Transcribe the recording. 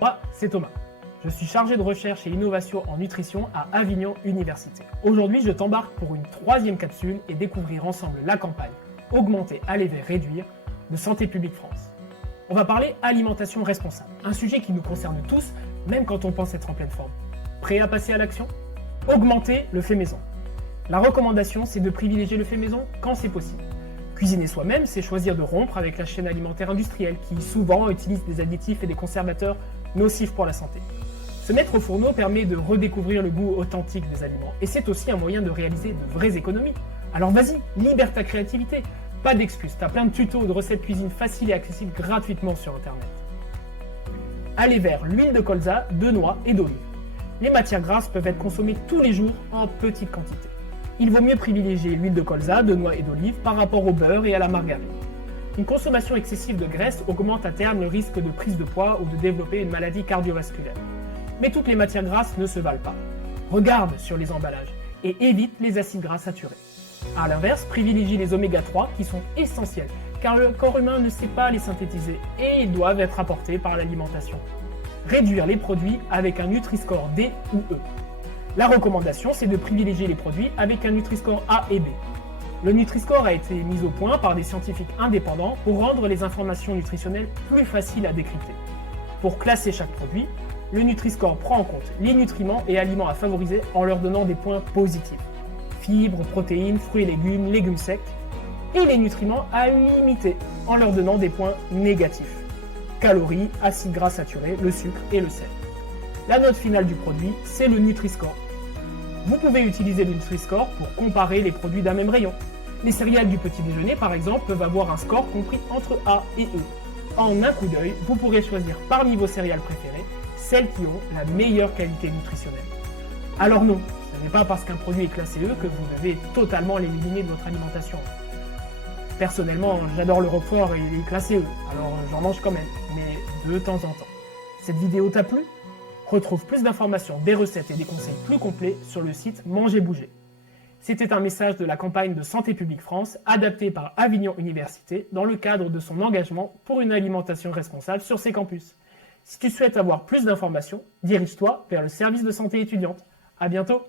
Moi, c'est Thomas. Je suis chargé de recherche et innovation en nutrition à Avignon Université. Aujourd'hui, je t'embarque pour une 3e capsule et découvrir ensemble la campagne Augmenter, aller vers réduire de Santé publique France. On va parler alimentation responsable, un sujet qui nous concerne tous, même quand on pense être en pleine forme. Prêt à passer à l'action? Augmenter le fait maison. La recommandation, c'est de privilégier le fait maison quand c'est possible. Cuisiner soi-même, c'est choisir de rompre avec la chaîne alimentaire industrielle qui souvent utilise des additifs et des conservateurs nocifs pour la santé. Se mettre au fourneau permet de redécouvrir le goût authentique des aliments et c'est aussi un moyen de réaliser de vraies économies. Alors vas-y, libère ta créativité. Pas d'excuses, t'as plein de tutos de recettes cuisine faciles et accessibles gratuitement sur internet. Allez vers l'huile de colza, de noix et d'olive. Les matières grasses peuvent être consommées tous les jours en petite quantité. Il vaut mieux privilégier l'huile de colza, de noix et d'olive par rapport au beurre et à la margarine. Une consommation excessive de graisse augmente à terme le risque de prise de poids ou de développer une maladie cardiovasculaire. Mais toutes les matières grasses ne se valent pas. Regarde sur les emballages et évite les acides gras saturés. A l'inverse, privilégie les oméga 3 qui sont essentiels car le corps humain ne sait pas les synthétiser et ils doivent être apportés par l'alimentation. Réduire les produits avec un Nutri-Score D ou E. La recommandation, c'est de privilégier les produits avec un Nutri-Score A et B. Le Nutri-Score a été mis au point par des scientifiques indépendants pour rendre les informations nutritionnelles plus faciles à décrypter. Pour classer chaque produit, le Nutri-Score prend en compte les nutriments et aliments à favoriser en leur donnant des points positifs. Fibres, protéines, fruits et légumes, légumes secs. Et les nutriments à limiter en leur donnant des points négatifs. Calories, acides gras saturés, le sucre et le sel. La note finale du produit, c'est le Nutri-Score. Vous pouvez utiliser le Nutri-Score pour comparer les produits d'un même rayon. Les céréales du petit déjeuner, par exemple, peuvent avoir un score compris entre A et E. En un coup d'œil, vous pourrez choisir parmi vos céréales préférées celles qui ont la meilleure qualité nutritionnelle. Alors non, ce n'est pas parce qu'un produit est classé E que vous devez totalement l'éliminer de votre alimentation. Personnellement, j'adore le roquefort et il est classé E, alors j'en mange quand même, mais de temps en temps. Cette vidéo t'a plu? Retrouve plus d'informations, des recettes et des conseils plus complets sur le site Manger Bouger. C'était un message de la campagne de Santé publique France adaptée par Avignon Université dans le cadre de son engagement pour une alimentation responsable sur ses campus. Si tu souhaites avoir plus d'informations, dirige-toi vers le service de santé étudiante. À bientôt!